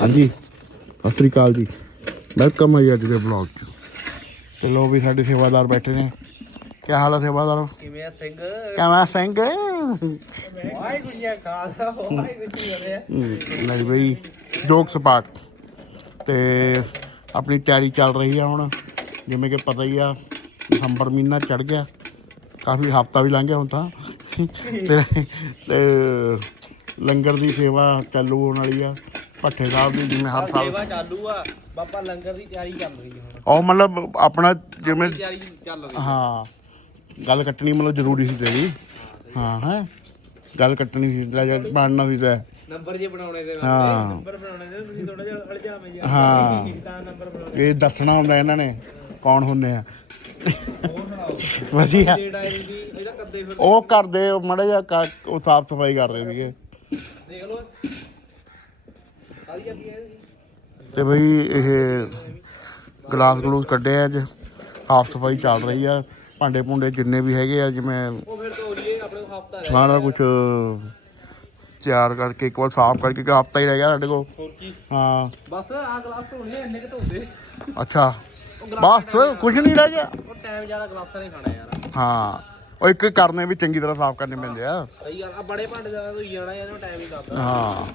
ਹਾਂਜੀ। ਸਤਿ ਸ੍ਰੀ ਅਕਾਲ ਜੀ। ਵੈਲਕਮ ਹੈ ਜੀ ਅੱਜ ਦੇ ਬਲੌਗ 'ਚ। ਤੇ ਲੋ ਵੀ ਸਾਡੇ ਸੇਵਾਦਾਰ ਬੈਠੇ ਨੇ। ਕੀ ਹਾਲ ਹੈ ਸੇਵਾਦਾਰ? ਕਿਵੇਂ ਆ ਸਿੰਘ? ਕਿਵੇਂ ਸਿੰਘ? ਵਾਹਿਗੁਰੂ ਜੀ ਖਾਲਸਾ ਵਾਹਿਗੁਰੂ ਜੀ ਫਤਿਹ। ਨਹੀਂ ਬਈ ਜੋਕ ਸਪਾਟ। ਤੇ ਆਪਣੀ ਤਿਆਰੀ ਚੱਲ ਰਹੀ ਆ ਹੁਣ। ਜਿਵੇਂ ਕਿ ਪਤਾ ਹੀ ਆ ਦਸੰਬਰ ਮਹੀਨਾ ਚੜ ਗਿਆ। ਕਾਫੀ ਹਫਤਾ ਵੀ ਲੰਘ ਗਿਆ ਹੁਣ ਤਾਂ। ਤੇ ਤੇ ਲੰਗਰ ਦੀ ਸੇਵਾ ਚਾਲੂ ਹੋਣ ਵਾਲੀ ਆ। ਭੱਠੇ ਸਾਹਿਬ ਦੀ ਜਿਵੇਂ ਹਰ ਸਾਲ ਸੇਵਾ ਚਾਲੂ ਆ। ਬਾਬਾ ਲੰਗਰ ਦੀ ਤਿਆਰੀ ਚੱਲ ਰਹੀ ਹੈ ਉਹ ਮਤਲਬ ਆਪਣਾ ਜਿਵੇਂ ਤਿਆਰੀ ਚੱਲ ਰਹੀ ਹਾਂ। ਗੱਲ ਕੱਟਣੀ ਮਤਲਬ ਜ਼ਰੂਰੀ ਸੀ ਤੇਰੀ। ਹਾਂ ਹੈ। ਗੱਲ ਕੱਟਣੀ ਸੀ ਲੈ ਜਾ ਬਣਨਾ ਸੀ ਤੇ। ਨੰਬਰ ਜੇ ਬਣਾਉਣੇ ਦੇ ਨੰਬਰ ਬਣਾਉਣੇ ਦੇ ਤੁਸੀਂ ਥੋੜਾ ਜਿਹਾ ਅਲਝਾਵੇਂ ਜੀ ਹਾਂ। ਨੰਬਰ ਬਣਾਉਣੇ। ਇਹ ਦੱਸਣਾ ਹੁੰਦਾ ਇਹਨਾਂ ਨੇ ਕੌਣ ਹੁੰਦੇ ਆ। ਵਧੀਆ। ਉਹ ਕਰਦੇ ਮੜੇ ਜਾ ਉਹ ਸਾਫ਼ ਸਫ਼ਾਈ ਕਰ ਰਹੇ ਸੀਗੇ ਦੇਖ ਲਓ ਆਦੀ ਆਦੀ ਹੈ ਤੇ ਬਈ ਇਹ ਗਲਾਸ ਗਲੂਸ ਕੱਢੇ ਅੱਜ। ਸਾਫ਼ ਸਫ਼ਾਈ ਚੱਲ ਰਹੀ ਆ। ਭਾਂਡੇ ਭੁੰਡੇ ਜਿੰਨੇ ਵੀ ਹੈਗੇ ਆ ਜਿਵੇਂ ਸਾਰਾ ਕੁਝ ਤਿਆਰ ਕਰਕੇ ਇੱਕ ਵਾਰ ਸਾਫ਼ ਕਰਕੇ ਕਿ ਹਫਤਾ ਹੀ ਰਹਿ ਗਿਆ ਸਾਡੇ ਕੋਲ। ਹਾਂ। ਬਸ ਆ ਗਲਾਸ ਧੋਣੇ ਇੰਨੇ ਕਿ ਧੋਦੇ ਅੱਛਾ। ਬਸ ਕੁਝ ਨਹੀਂ ਰਹਿ ਗਿਆ। ਉਹ ਟਾਈਮ ਜ਼ਿਆਦਾ ਗਲਾਸਾਂ ਨਹੀਂ ਖਾਣਾ ਯਾਰ। ਹਾਂ। ਉਹ ਇੱਕ ਕਰਨੇ ਵੀ ਚੰਗੀ ਤਰ੍ਹਾਂ ਸਾਫ਼ ਕਰਨੇ ਪੈਂਦੇ ਆ। ਸਹੀ ਗੱਲ ਆ ਬੜੇ ਭਾਂਡੇ ਜ਼ਿਆਦਾ ਧੋਈ ਜਾਣਾ ਇਹਨੂੰ ਟਾਈਮ ਹੀ ਲੱਗਦਾ। ਹਾਂ।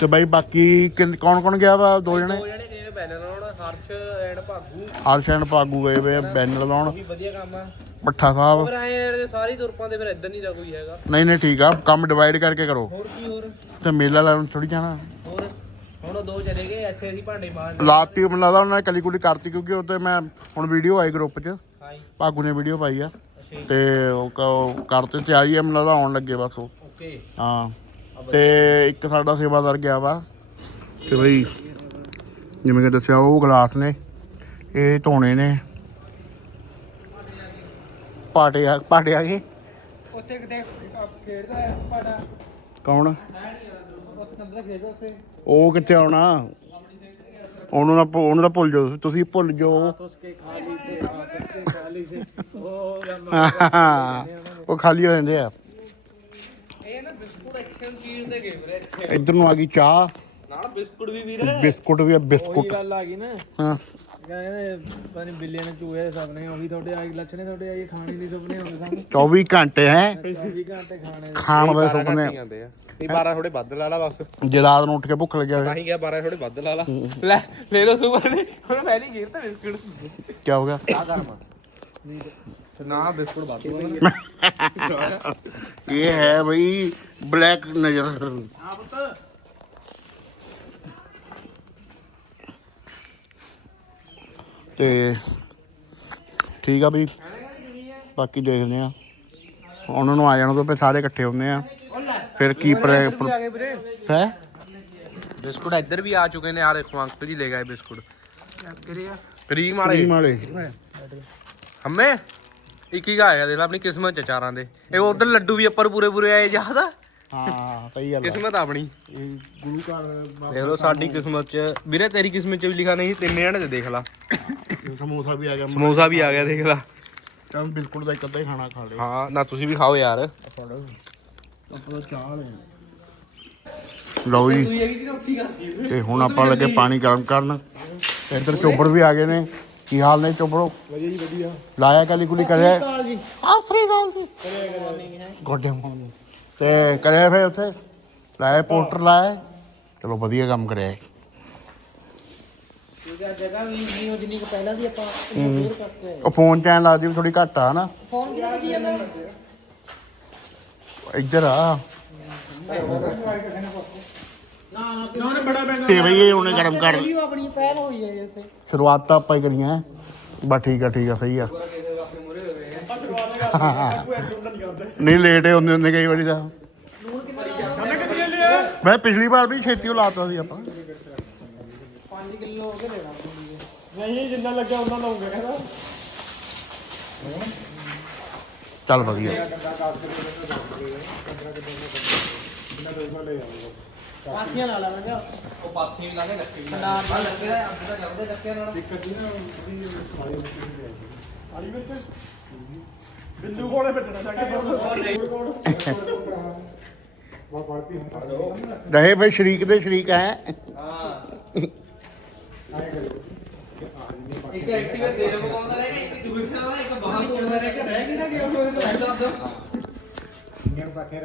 ਤੇ ਬਾਈ ਬਾਕੀ ਕੌਣ ਕੌਣ ਗਿਆ ਵਾ ਦੋ ਜਣੇ? ਦੋ ਜਣੇ ਗਏ ਬੈਨਰ ਲਾਉਣ ਹਰਸ਼ ਐਂਡ ਭਾਗੂ। ਹਰਸ਼ਨ ਪਾਗੂ ਗਏ ਵੇ ਬੈਨਰ ਲਾਉਣ। ਵੀ ਵਧੀਆ ਕੰਮ ਆ। ਪੱਠਾ ਸਾਹਿਬ। ਆਏ ਸਾਰੀ ਤੁਰਪਾਂ ਦੇ ਫਿਰ ਇਦਾਂ ਨਹੀਂ ਦਾ ਕੋਈ ਹੈਗਾ। ਨਹੀਂ ਨਹੀਂ ਠੀਕ ਆ ਕੰਮ ਡਿਵਾਈਡ ਕਰਕੇ ਕਰੋ। ਹੋਰ ਕੀ ਹੋਰ? ਤੇ ਮੇਲਾ ਲਾਉਣ ਥੋੜੀ ਜਾਣਾ। ਹੋਰ? ਹੁਣ ਦੋ ਚਲੇ ਗਏ ਇੱਥੇ ਅਸੀਂ ਭਾਂਡੇ ਮਾਂਜ ਲਾਤੀ ਮੈਨੂੰ ਲੱਗਦਾ ਉਹਨਾਂ ਨੇ ਕਲੀ ਕੁਲੀ ਕਰਤੀ ਕਿਉਂਕਿ ਉੱਤੇ ਮੈਂ ਹੁਣ ਵੀਡੀਓ ਆਈ ਗਰੁੱਪ 'ਚ। ਭਾਗੂ ਨੇ ਵੀਡੀਓ ਪਾਈ ਆ। ਤੇ ਉਹ ਕ- ਉਹ ਕਰਤੇ ਤਿਆਰੀ ਆ ਮੈਨੂੰ ਲੱਗਦਾ ਆਉਣ ਲੱਗੇ ਬਸ ਉਹ। ਓਕੇ। ਹਾਂ। ਤੇ ਇੱਕ ਸਾਡਾ ਸੇਵਾਦਾਰ ਗਿਆ ਵਾ ਤੇ ਬਈ ਜਿਵੇਂ ਕਿ ਦੱਸਿਆ ਉਹ ਗਲਾਸ ਨੇ ਇਹ ਧੋਣੇ ਨੇ। ਪਾਟੇ ਆ ਪਾਟੇ ਆ ਗਏ। ਉੱਥੇ ਕਿਤੇ ਖੇਡਦਾ ਹੈ ਭਾਂਡਾ ਕੌਣ? ਉੱਥੇ ਅੰਦਰ ਖੇਡਦਾ ਉੱਥੇ। ਉਹ ਕਿੱਥੇ ਆਉਣਾ? ਉਹਨੂੰ ਨਾ ਭੁ- ਉਹਨੂੰ ਤਾਂ ਭੁੱਲ ਜਾਓ। ਤੁਸੀਂ ਭੁੱਲ ਜਾਓ। ਖਾਲੀ ਸੇ ਉਹ ਉਹ ਖਾਲੀ ਹੋ ਜਾਂਦੇ ਆ। ਇਹ ਨਾ ਬਿਸਕੁਟ ਇੱਥੇ ਨੂੰ ਕੀ ਹੁੰਦੇ ਗਏ ਵੀਰੇ ਇੱਥੇ ਇੱਧਰ ਨੂੰ ਆ ਗਈ ਚਾਹ। ਨਾਲ ਬਿਸਕੁਟ ਵੀ ਵੀਰੇ। ਬਿਸਕੁਟ ਵੀ ਆ ਬਿਸਕੁਟ। ਗੱਲ ਆ ਗਈ ਨਾ। ਹਾਂ। ਕਹਿੰਦੇ ਨਹੀਂ ਬਿੱਲੀਆਂ ਨੇ ਚੂਹੇ ਦੇ ਸੁਪਨੇ ਉਹੀ ਤੁਹਾਡੇ ਆਈ ਲੱਛਣੇ ਤੁਹਾਡੇ ਆਈ ਖਾਣੇ ਦੇ ਸੁਪਨੇ ਹੁੰਦੇ ਸਾਨੂੰ। 24 ਘੰਟੇ ਹੈ। 24 ਘੰਟੇ ਖਾਣੇ ਖਾਣ ਦੇ ਸੁਪਨੇ। ਆਉਂਦੇ ਆ। ਨਹੀਂ 12 ਥੋੜੇ ਵੱਧ ਲਾ ਲਾ ਬਸ। ਜੇ ਰਾਤ ਨੂੰ ਉੱਠ ਕੇ ਭੁੱਖ ਲੱਗਿਆ ਤਾਂ ਹੀ ਕਿਹਾ 12 ਥੋੜੇ ਵੱਧ ਲਾ ਲਾ। ਲੈ ਲੈ ਲੋ ਸੁਪਰ ਨੇ ਹੁਣ ਪਹਿਲੀ ਗੇਰ ਤਾਂ ਬਿਸਕੁਟ। ਕੀ ਹੋ ਗਿਆ? ਆ। ਕਰਮਾ ਨਾ ਬਿਸਕੁਟ ਵੱਧ ਇਹ ਹੈ ਬਈ ਬਲੈਕ ਨਜ਼ਰ। ਆ ਪੁੱਤ। ਤੇ ਠੀਕ ਆ ਬਈ। ਬਾਕੀ ਦੇਖਦੇ ਆ। ਉਹਨਾਂ ਨੂੰ ਆ ਜਾਣ ਤੋਂ ਫਿਰ ਸਾਰੇ ਇਕੱਠੇ ਹੁੰਦੇ ਆ। ਫਿਰ ਕੀ ਪਰ ਆ ਗਏ ਵੀਰੇ। ਹੈ? ਬਿਸਕੁਟ ਇੱਧਰ ਵੀ ਆ ਚੁੱਕੇ ਨੇ ਆ ਦੇਖੋ ਅੰਕਲ ਜੀ ਲੈ ਗਏ ਬਿਸਕੁਟ। ਵਾਲੇ। ਕਰੀਮ ਵਾਲੇ। ਹਮੇ ਇੱਕ ਹੀ ਆਇਆ ਦੇਖ ਲੈ ਆਪਣੀ ਕਿਸਮਤ ਚ ਚਾਰਾਂ ਦੇ। ਇਹ ਉਧਰ ਲੱਡੂ ਵੀ ਉੱਪਰ ਪੂਰੇ ਪੂਰੇ ਆਏ ਯਾਦ ਆ? ਹਾਂ ਸਹੀ ਗੱਲ। ਕਿਸਮਤ ਆਪਣੀ। ਇਹ ਗੁਰੂ ਘਰ ਦੇਖ ਲਓ ਸਾਡੀ ਕਿਸਮਤ ਚ। ਵੀਰੇ ਤੇਰੀ ਕਿਸਮਤ ਚ ਵੀ ਲਿਖਾ ਨਹੀਂ ਤਿੰਨ ਜਣੇ ਤੇ ਦੇਖ ਲਾ। ਸਮੋਸਾ ਵੀ ਆ ਗਿਆ। ਸਮੋਸਾ ਵੀ ਆ ਗਿਆ ਦੇਖ ਲਾ। ਚਲ ਬਿਲਕੁਲ ਦਾ ਇੱਕ ਅੱਧਾ ਹੀ ਖਾਣਾ ਖਾ ਲਿਆ ਹਾਂ ਨਾ ਤੁਸੀਂ ਵੀ ਖਾਓ ਯਾਰ। ਆਪਾਂ ਚਾਹ ਲੈ ਲਓ ਜੀ। ਤੂੰ ਤੇ ਹੁਣ ਆਪਾਂ ਲੱਗੇ ਪਾਣੀ ਗਰਮ ਕਰਨ। ਤੇ ਇੱਧਰ ਚੋਬੜ ਵੀ ਆ ਗਏ ਨੇ। ਕੀ ਹਾਲ ਨੇ ਚੋਬੜੋ ਵਧੀਆ ਜੀ ਵਧੀਆ। ਲਾਇਆ ਕਾਲੀ ਕੁਲੀ ਕਰਿਆ? ਜੀ। ਆਫਰੀ ਗਾਲ ਦੀ ਗੋਡੇ ਮੋਨ ਤੇ ਕਰਿਆ ਫੇ ਉੱਥੇ? ਲਾਇਆ ਪੋਸਟਰ ਲਾਇਆ? ਚਲੋ ਵਧੀਆ ਕੰਮ ਕਰਿਆ ਜਗ੍ਹਾ ਵੀ ਨਹੀਂ ਹੋ ਜਿੰਨੀ ਕੁ ਪਹਿਲਾਂ ਦੀ ਆਪਾਂ ਫੇਰ ਕਰਕੇ ਉਹ ਫੋਨ ਚ ਐਂ ਲੱਗਦੀ ਵੀ ਥੋੜੀ ਘੱਟ ਆ ਹਨਾ ਫੋਨ ਕਿਹੜਾ ਵਧੀਆ ਨਾ। ਇੱਧਰ ਆ। ਨਾ ਨਾ ਬੜਾ ਬੈਂਗਾ ਤੇ ਬਈ ਇਹ ਉਹਨੇ ਗਰਮ ਕਰ। ਆਪਣੀ ਪਹਿਲ ਹੋਈ ਹੈ ਇੱਥੇ ਸ਼ੁਰੂਆਤ ਤਾਂ ਆਪਾਂ ਹੀ ਕਰੀ ਹੈ ਬਸ ਠੀਕ ਆ ਠੀਕ ਆ, ਸਹੀ ਆ। ਨਹੀਂ ਲੇਟ ਹੀ ਹੁੰਦੇ ਹੁੰਦੇ ਕਈ ਵਾਰੀ ਤਾਂ। ਮੈਂ ਪਿਛਲੀ ਵਾਰ ਵੀ ਛੇਤੀ ਉਹ ਲਾਤਾ ਸੀ ਆਪਾਂ। 5 ਕਿਲੋ ਹੋ ਕੇ ਲੈਣਾ ਨਹੀਂ ਜਿੰਨਾ ਲੱਗਿਆ ਉਹਨਾਂ ਲਾਉਂਗੇ ਕਹਿੰਦਾ ਚੱਲ ਵਧੀਆ। ਪਾਥੀਆਂ ਲਾ ਲਾਂਗੇ ਉਹ ਪਾਥੀਆਂ ਵੀ ਲਾ ਕੇ ਰੱਖੀ ਨਾਲ ਨਾਲ ਲੱਗੇ ਦਾ ਅੱਧ ਦਾ ਜਾਂਦੇ ਰੱਖਿਆ ਨਾਲ ਬਿੰਦੂ ਕੋਲੇ ਬੈਠਣਾ ਜਾ ਕੇ। ਰਹੇ ਭਾਈ ਸ਼ਰੀਕ ਦੇ ਸ਼ਰੀਕ ਹੈ। ਹਾਂ। ਇੱਕ ਐਕਟਿਵਾ ਤੇਰੇ ਮਕਾਉਂਦਾ ਰਹੇਗਾ ਇੱਕ ਜੁਗਤ ਦਾ ਇੱਕ ਬਾਹਰ ਰਹੇਗਾ ਰਹਿ ਗਈ ਨਾ ਕਿ ਉਹ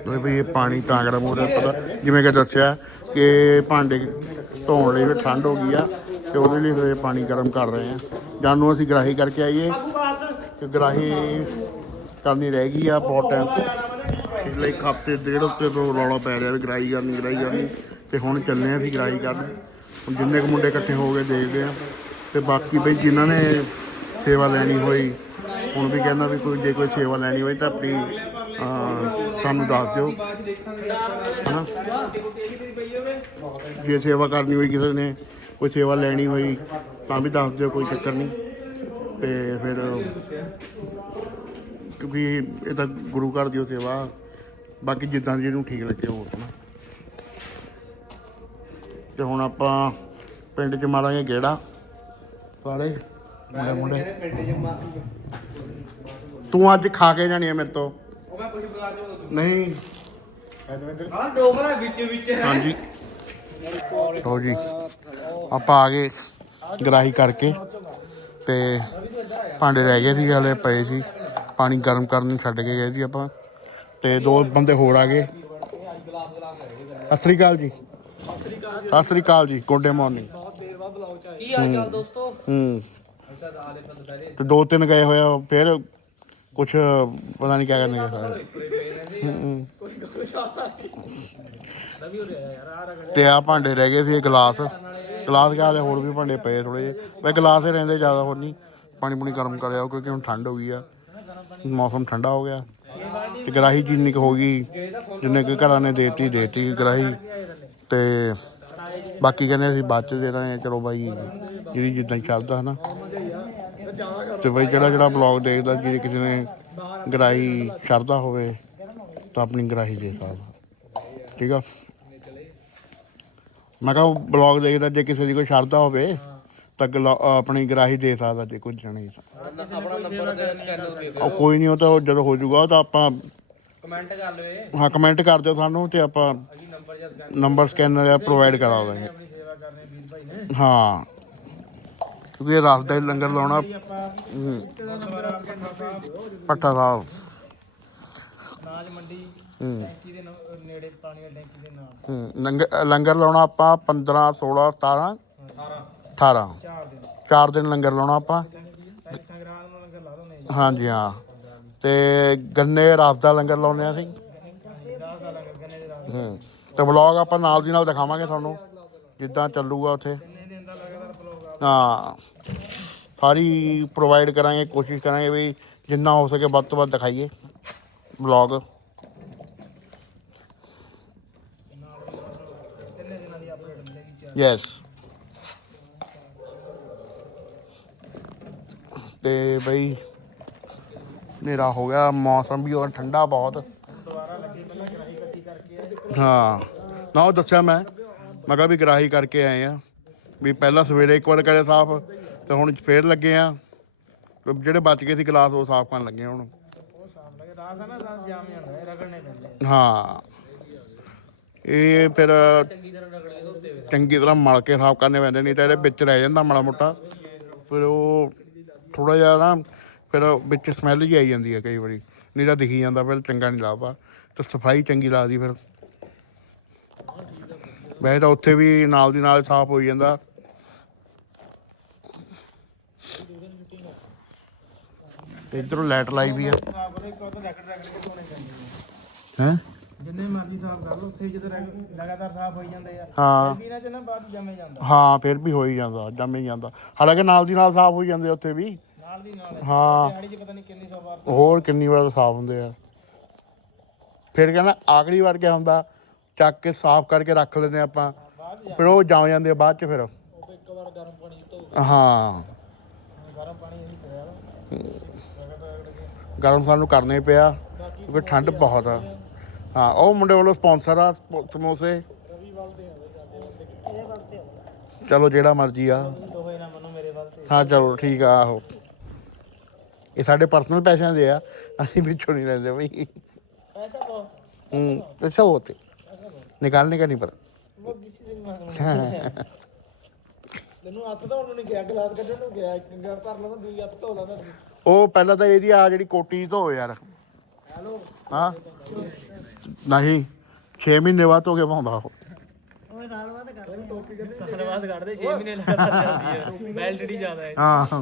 ਤੇ ਵੀ ਇਹ ਪਾਣੀ ਤਾਂਗੜਾ ਮੋਰਾ ਪਤਾ ਜਿਵੇਂ ਕਿ ਦੱਸਿਆ ਕਿ ਭਾਂਡੇ ਧੋਣ ਲਈ ਵੀ ਠੰਡ ਹੋ ਗਈ ਆ ਤੇ ਉਹਦੇ ਲਈ ਫਿਰ ਪਾਣੀ ਗਰਮ ਕਰ ਰਹੇ ਆ। ਜਾਨੂੰ ਅਸੀਂ ਗਰਾਹੀ ਕਰਕੇ ਆਈਏ। ਕਿ ਗਰਾਹੀ ਕਰਨੀ ਰਹਿ ਗਈ ਆ ਬਹੁਤ ਟਾਈਮ ਤੋਂ। ਪਿਛਲੇ ਇੱਕ ਹਫ਼ਤੇ, ਡੇਢ ਹਫ਼ਤੇ ਤੋਂ ਰੌਲਾ ਪੈ ਰਿਹਾ ਵੀ ਗਰਾਈ ਕਰਨੀ ਗਰਾਈ ਕਰਨੀ। ਤੇ ਹੁਣ ਚੱਲੇ ਆ ਅਸੀਂ ਗਰਾਈ ਕਰਨ। ਹੁਣ ਜਿੰਨੇ ਕੁ ਮੁੰਡੇ ਇਕੱਠੇ ਹੋ ਗਏ ਦੇਖਦੇ ਆ। ਤੇ ਬਾਕੀ ਬਈ ਜਿਨ੍ਹਾਂ ਨੇ ਸੇਵਾ ਲੈਣੀ ਹੋਈ, ਹੁਣ ਵੀ ਕਹਿੰਦਾ ਵੀ ਕੋਈ, ਜੇ ਕੋਈ ਸੇਵਾ ਲੈਣੀ ਹੋਈ ਤਾਂ ਆਪਣੀ ਸਾਨੂੰ ਦੱਸ ਦਿਓ। ਹਨਾ? ਜੇ ਸੇਵਾ ਕਰਨੀ ਹੋਈ ਕਿਸੇ ਨੇ ਕੋਈ ਸੇਵਾ ਲੈਣੀ ਹੋਈ ਤਾਂ ਵੀ ਦੱਸ ਦਿਓ ਕੋਈ ਚੱਕਰ ਨਹੀਂ। ਤੇ ਫਿਰ ਕਿਉਂਕਿ ਇਹ ਤਾਂ ਗੁਰੂ ਘਰ ਦੀ ਸੇਵਾ ਬਾਕੀ ਜਿੱਦਾਂ ਜਿਹਨੂੰ ਠੀਕ ਲੱਗੇ ਹੋਰ ਹਨਾ? ਤੇ ਹੁਣ ਆਪਾਂ ਪਿੰਡ 'ਚ ਮਾਰਾਂਗੇ ਗੇੜਾ ਸਾਰੇ। ਮੁੰਡੇ ਮੁੰਡੇ। ਤੂੰ ਅੱਜ ਖਾ ਕੇ ਜਾਣੀ ਹੈ ਮੇਰੇ ਤੋਂ। ਉਹ ਮੈਂ ਕੁਝ ਬੁਲਾ ਜੋ ਨਹੀਂ। ਹਾਂ ਡੋਗਰਾ ਵਿੱਚ ਵਿੱਚ ਹੈ। ਹਾਂਜੀ। ਲਓ ਜੀ ਆਪਾਂ ਆ ਗਏ ਗਰਾਹੀ ਕਰਕੇ ਤੇ ਭਾਂਡੇ ਰਹਿ ਗਏ ਸੀ ਹਲੇ ਪਏ ਸੀ। ਪਾਣੀ ਗਰਮ ਕਰਨ ਨੂੰ ਛੱਡ ਕੇ ਗਏ ਸੀ ਆਪਾਂ। ਤੇ ਦੋ ਬੰਦੇ ਹੋਰ ਆ ਗਏ। ਸਤਿ ਸ੍ਰੀ ਅਕਾਲ ਜੀ। ਸਤਿ ਸ੍ਰੀ ਅਕਾਲ ਜੀ ਗੁੱਡ ਮਾਰਨਿੰਗ। ਕੀ ਹਾਲ ਚਾਲ ਦੋਸਤੋ? ਹੂੰ। ਤੇ ਦੋ ਤਿੰਨ ਗਏ ਹੋਏ ਆ ਫਿਰ ਕੁਛ ਪਤਾ ਨਹੀਂ ਕਿਆ ਕਰਨੇ ਗਏ ਹੂੰ, ਹੂੰ। ਤੇ ਆ ਭਾਂਡੇ ਰਹਿ ਗਏ ਸੀ ਗਲਾਸ। ਗਲਾਸ ਕਿਆ ਦੇ ਹੋਰ ਵੀ ਭਾਂਡੇ ਪਏ ਥੋੜੇ ਜਿਹੇ। ਵੇ ਗਲਾਸ ਹੀ ਰਹਿੰਦੇ ਜ਼ਿਆਦਾ ਹੋਰ ਨਹੀਂ ਪਾਣੀ ਪੂਣੀ ਗਰਮ ਕਰ ਕਰਿਆ ਕਿਉਂਕਿ ਹੁਣ ਠੰਡ ਹੋ ਗਈ ਆ। ਮੌਸਮ ਠੰਡਾ ਹੋ ਗਿਆ। ਤੇ ਗਰਾਹੀ ਜਿੰਨੀ ਕੁ ਹੋ ਗਈ ਜਿੰਨੇ ਕੁ ਘਰਾਂ ਨੇ ਦੇਤੀ ਦੇਤੀ ਗਰਾਹੀ। ਤੇ ਬਾਕੀ ਕਹਿੰਦੇ ਅਸੀਂ ਬਾਅਦ ਚ ਦੇ ਦਾਂਗੇ ਚਲੋ ਬਾਈ ਜਿਹੜੀ ਜਿੱਦਾਂ ਚੱਲਦਾ ਹਨਾ। ਤੇ ਬਾਈ ਜਿਹੜਾ ਜਿਹੜਾ ਬਲੌਗ ਦੇਖਦਾ ਜੇ ਕਿਸੇ ਨੇ ਗਰਾਈ ਛੱਡਦਾ ਹੋਵੇ ਤਾਂ ਆਪਣੀ ਗਰਾਹੀ ਦੇ ਸਕਦਾ ਠੀਕ ਆ? ਮੈਂ ਕਹਾਂ ਬਲੌਗ ਦੇਖਦਾ ਜੇ ਕਿਸੇ ਦੀ ਕੋਈ ਸ਼ਰਧਾ ਹੋਵੇ ਤਾਂ ਆਪਣੀ ਗਰਾਹੀ ਦੇ ਸਕਦਾ ਜੇ ਕੋਈ ਜਣੇ ਆਪਣਾ ਨੰਬਰ ਦੇ ਸਕੈਨਰ ਦੇ ਦਿਓ ਉਹ ਕੋਈ ਨਹੀਂ ਉਹ ਤਾਂ ਜਦੋਂ ਹੋ ਜਾਊਗਾ ਤਾਂ ਆਪਾਂ ਕਮੈਂਟ ਕਰ ਲਓ ਹਾਂ ਕਮੈਂਟ ਕਰ ਦਿਓ ਸਾਨੂੰ ਤੇ ਆਪਾਂ ਨੰਬਰ ਸਕੈਨਰ ਪ੍ਰੋਵਾਈਡ ਕਰਾ ਦਾਂਗੇ ਹਾਂ। ਕਿਉਂਕਿ ਇਹ ਰਸ ਦਾ ਹੀ ਲੰਗਰ ਲਾਉਣਾ ਹੂੰ। ਭੱਠਾ ਸਾਹਿਬ। ਨਾਜ ਮੰਡੀ ਹੂੰ। ਟੈਂਕੀ ਦੇ ਨ- ਨੇੜੇ ਪਾਣੀ ਵਾਲੀ ਟੈਂਕੀ ਦੇ ਨਾਲ। ਹੂੰ ਲੰਗਰ ਲੰਗਰ ਲਾਉਣਾ ਆਪਾਂ 15 16 17 18 ਚਾਰ ਦਿਨ। ਚਾਰ ਦਿਨ ਲੰਗਰ ਲਾਉਣਾ ਆਪਾਂ। ਸੰਗ- ਸੰਗਰਾਂਦ ਨੂੰ ਲੰਗਰ ਲਾ ਦੋਨੇ ਹਾਂਜੀ ਹਾਂ। ਤੇ ਗੰਨੇ ਰਸ ਦਾ ਲੰਗਰ ਲਾਉਨੇ ਆ ਅਸੀਂ। ਰਾਤ ਦਾ ਲੰਗਰ ਗੰਨੇ ਦੇ ਰਾਤ ਹੂੰ। ਤੇ ਵਲੌਗ ਆਪਾਂ ਨਾਲ ਦੀ ਨਾਲ ਦਿਖਾਵਾਂਗੇ ਤੁਹਾਨੂੰ ਜਿੱਦਾਂ ਚੱਲੂਗਾ ਉੱਥੇ ਕਿੰਨੇ ਦਿਨ ਦਾ ਲਗਾਤਾਰ ਬਲੌਗ ਆ ਹਾਂ ਸਾਰੀ ਪ੍ਰੋਵਾਈਡ ਕਰਾਂਗੇ ਕੋਸ਼ਿਸ਼ ਕਰਾਂਗੇ ਵੀ ਜਿੰਨਾ ਹੋ ਸਕੇ ਵੱਧ ਤੋਂ ਵੱਧ ਦਿਖਾਈਏ ਵਲੌਗ ਤਿੰਨੇ ਦਿਨਾਂ ਦੀ ਅਪਡੇਟ ਮਿਲੇਗੀ ਚਾਰ ਯੈਸ ਤੇ ਬਈ ਹਨੇਰਾ ਹੋ ਗਿਆ ਮੌਸਮ ਵੀ ਹੋਰ ਠੰਡਾ ਬਹੁਤ ਦੁਬਾਰਾ ਲੱਗੇ ਪਹਿਲਾਂ ਕੜਾਈ ਕੱਟੀ ਕਰਕੇ ਹਾਂ ਨਾ ਉਹ ਦੱਸਿਆ ਮੈਂ ਮੈਂ ਕਿਹਾ ਵੀ ਗਰਾਹੀ ਕਰਕੇ ਆਏ ਆ ਵੀ ਪਹਿਲਾਂ ਸਵੇਰੇ ਇੱਕ ਵਾਰ ਕਰੇ ਸਾਫ਼, ਤੇ ਹੁਣ ਫੇਰ ਲੱਗੇ ਆ। ਜਿਹੜੇ ਬਚ ਗਏ ਸੀ ਗਲਾਸ, ਉਹ ਸਾਫ਼ ਕਰਨ ਲੱਗੇ ਹੁਣ। ਹਾਂ। ਇਹ ਫਿਰ ਚੰਗੀ ਤਰ੍ਹਾਂ ਮਲ ਕੇ ਸਾਫ਼ ਕਰਨੇ ਪੈਂਦੇ, ਨਹੀਂ ਤਾਂ ਇਹਦੇ ਵਿੱਚ ਰਹਿ ਜਾਂਦਾ ਮਾੜਾ ਮੋਟਾ। ਫਿਰ ਉਹ ਥੋੜਾ ਜਿਹਾ ਨਾ, ਫਿਰ ਵਿੱਚ ਸਮੈਲ ਜੀ ਆਈ ਜਾਂਦੀ ਹੈ ਕਈ ਵਾਰੀ। ਨਹੀਂ ਤਾਂ ਦਿਖੀ ਜਾਂਦਾ, ਫਿਰ ਚੰਗਾ ਨਹੀਂ ਲੱਗਦਾ। ਤੇ ਸਫ਼ਾਈ ਚੰਗੀ ਲੱਗਦੀ ਫਿਰ। ਵੈਸੇ ਤਾਂ ਉੱਥੇ ਵੀ ਨਾਲ ਦੀ ਨਾਲ ਸਾਫ਼ ਹੋਈ ਜਾਂਦਾ। ਤੇ ਇਧਰੋਂ ਲਾਈਟ ਲਾਈ ਵੀ ਆ। ਹੈ? ਜਿੰਨੇ ਮਰਜ਼ੀ ਸਾਫ਼ ਕਰ ਲਓ ਉੱਥੇ ਜਦੋਂ ਲਗਾਤਾਰ ਸਾਫ਼ ਹੋਈ ਜਾਂਦੇ ਆ। ਹਾਂ। ਵੀ ਨਾ ਬਾਅਦ ਜੰਮੇ ਜਾਂਦਾ। ਹਾਂ ਫਿਰ ਵੀ ਹੋ ਹੀ ਜਾਂਦਾ ਜੰਮ ਜਾਂਦਾ। ਹਾਲਾਂਕਿ ਨਾਲ ਦੀ ਨਾਲ ਸਾਫ਼ ਹੋ ਜਾਂਦੇ ਉੱਥੇ ਵੀ। ਨਾਲ ਦੀ ਨਾਲ ਹਾਂ। ਦਿਹਾੜੀ 'ਚ ਪਤਾ ਨਹੀਂ ਕਿੰਨੀ ਸੌ ਵਾਰ। ਹੋਰ ਕਿੰਨੀ ਵਾਰ ਸਾਫ਼ ਹੁੰਦੇ ਆ। ਫਿਰ ਕਹਿੰਦਾ ਆਖਰੀ ਵਾਰ ਕਿਆ ਹੁੰਦਾ ਚੱਕ ਕੇ ਸਾਫ਼ ਕਰਕੇ ਰੱਖ ਲੈਂਦੇ ਆਪਾਂ। ਫਿਰ ਉਹ ਜਮ ਜਾਂਦੇ ਆ ਬਾਅਦ ਚ ਫਿਰ। ਉਹ ਇੱਕ ਵਾਰ ਗਰਮ ਪਾਣੀ 'ਚ ਧੋ ਹਾਂ ਗਰਮ ਪਾਣੀ ਅਸੀਂ ਪਿਆ ਲਗਾਤਾਰ ਰਗੜ ਕੇ ਗਰਮ ਸਾਨੂੰ ਕਰਨਾ ਹੀ ਪਿਆ ਕਿਉਂਕਿ ਠੰਡ ਬਹੁਤ ਆ ਹਾਂ ਉਹ ਮੁੰਡੇ ਵੱਲੋਂ ਸਪਾਂਸਰ ਆ ਸਪੋ- ਸਮੋਸੇ ਰਵੀ ਵੱਲ ਤੇ ਆਵੇ ਸਾਡੇ ਵੱਲ ਤੇ ਕਿਹੜੇ ਵੱਲ ਤੇ ਆਵੇ ਚਲੋ ਜਿਹੜਾ ਮਰਜ਼ੀ ਆ ਦੋਹੇ ਨਾ ਮੰਨੋ ਮੇਰੇ ਵੱਲ ਤੇ ਹਾਂ ਚਲੋ ਠੀਕ ਆ ਆਹੋ ਇਹ ਸਾਡੇ ਪਰਸਨਲ ਪੈਸਿਆਂ ਦੇ ਆ ਅਸੀਂ ਵਿੱਚੋਂ ਨਹੀਂ ਲੈਂਦੇ ਬਈ ਪੈਸਾ ਬਹੁਤ ਹੂੰ ਪੈਸਾ ਹੋਤੇ ਪੈਸਾ निकालने का नहीं पर ਉਹ ਕਿਸੇ ਦਿਨ ਮੰਗਣਾ ਤੈਨੂੰ ਹੱਥ ਧੋਣ ਨੂੰ ਨਹੀਂ ਗਿਆ ਗਲਾਸ ਕੱਢਣ ਨੂੰ ਗਿਆ ਇੱਕ ਗਰ ਭਰ ਲੈਂਦਾ ਦੂਜੀ ਹੱਥ ਧੋ ਲੈਂਦਾ ਉਹ ਪਹਿਲਾਂ ਤਾਂ ਇਹਦੀ ਆ ਜਿਹੜੀ ਕੋਟੀ ਧੋ ਯਾਰ। ਹੈਲੋ। ਹਾਂ? ਨਹੀਂ 6 ਮਹੀਨੇ ਬਾਅਦ ਧੋ ਕੇ ਪਾਉਂਦਾ ਉਹ। ਓਏ ਸਾਲ ਬਾਅਦ ਕਰਦੇ ਟੋਪੀ ਕੱਢੀ ਸਾਲ ਬਾਅਦ ਕੱਢਦੇ 6 ਮਹੀਨੇ ਲਗਾਤਾਰ ਚੱਲਦੀ ਹੈ ਵੈਲਿਡਿਟੀ ਜ਼ਿਆਦਾ ਹੈ। ਹਾਂ।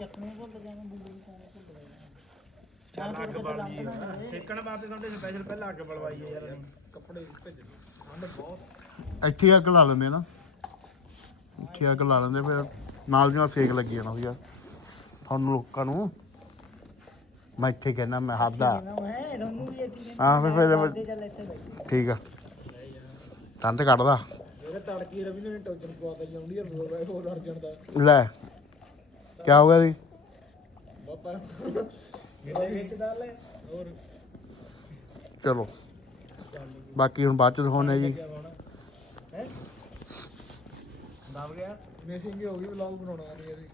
ਚੱਕਣੇ ਭੁੱਲ ਜਾਣਾ ਬੁੱਲੂ ਚੱਲ ਅੱਗ ਬਲ ਗਈ। ਸੇਕਣ ਵਾਸਤੇ ਸਾਡੇ ਸਪੈਸ਼ਲ ਪਹਿਲਾਂ ਅੱਗ ਬਲਵਾਈ ਹੈ ਯਾਰ। ਅਸੀਂ ਕੱਪੜੇ ਭੇਜ ਠੰਡ ਬਹੁਤ। ਇੱਥੇ ਅੱਗ ਲਾ ਲੈਂਦੇ ਨਾ। ਇੱਥੇ ਅੱਗ ਲਾ ਲੈਂਦੇ, ਫਿਰ ਨਾਲ ਦੀ ਨਾਲ ਸੇਕ ਲੱਗੀ ਜਾਣਾ ਸੀਗਾ। ਤੁਹਾਨੂੰ ਲੋਕਾਂ ਨੂੰ ਮੈਂ ਇੱਥੇ ਕਹਿੰਦਾ, ਮੈਂ ਹੱਦਾ ਹਾਂ ਫਿਰ ਫਿਰ ਠੀਕ ਆ। ਤੰਦ ਕੱਢਦਾ। ਤੜਕੀ ਰਵੀ ਨੇ ਟੋਜਨ ਪਵਾਤਾ ਜੀ ਆਉਂਦੀ ਹੈ ਹੋਰ ਅਰਜਨ ਦਾ ਲੈ ਕੀ ਹੋ ਗਿਆ ਜੀ? ਬਾਪਾ ਮੇਰੇ ਵਿੱਚ ਦਾ ਲੈ ਹੋਰ ਚਲੋ। ਬਾਕੀ ਹੁਣ ਬਾਅਦ ਚ ਦਿਖਾਉਣੇ ਜੀ। ਹੈ ਦੱਬ ਗਿਆ। ਮਿਸਿੰਗ ਹੋ ਗਈ ਵਲੌਗ ਬਣਾਉਣਾ ਨਹੀਂ ਇਹਦੀ